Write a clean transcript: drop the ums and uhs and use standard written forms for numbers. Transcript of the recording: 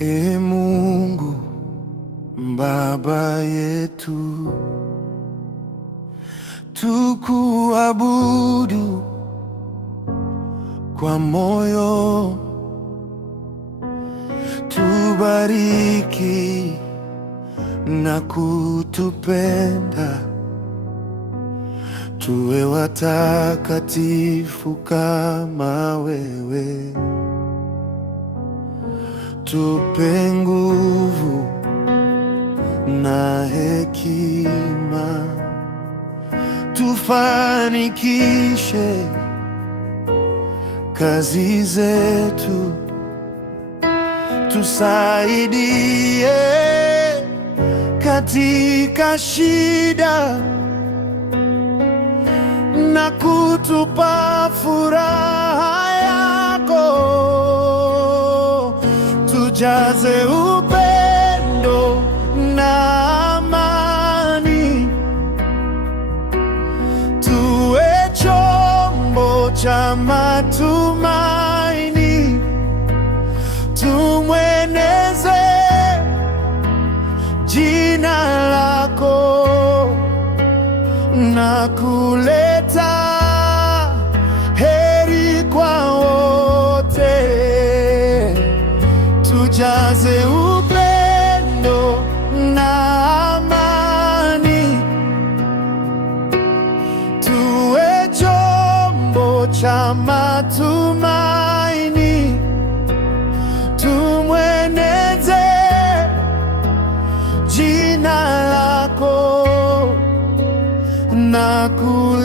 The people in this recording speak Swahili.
Ee Mungu Baba yetu, tukuabudu kwa moyo, tubariki na kutupenda, tuwe watakatifu kama wewe. Tupe nguvu na hekima, tufanikishe kazi zetu, tusaidie katika shida na kutupa furaha yako. Tujaze upendo na amani, tuwe chombo cha matumaini, tumweneze jina lako na kuleta heri kwa wote. Tujaze upendo na amani, tuwe chombo cha matumaini, tumweneze jina lako na kuleta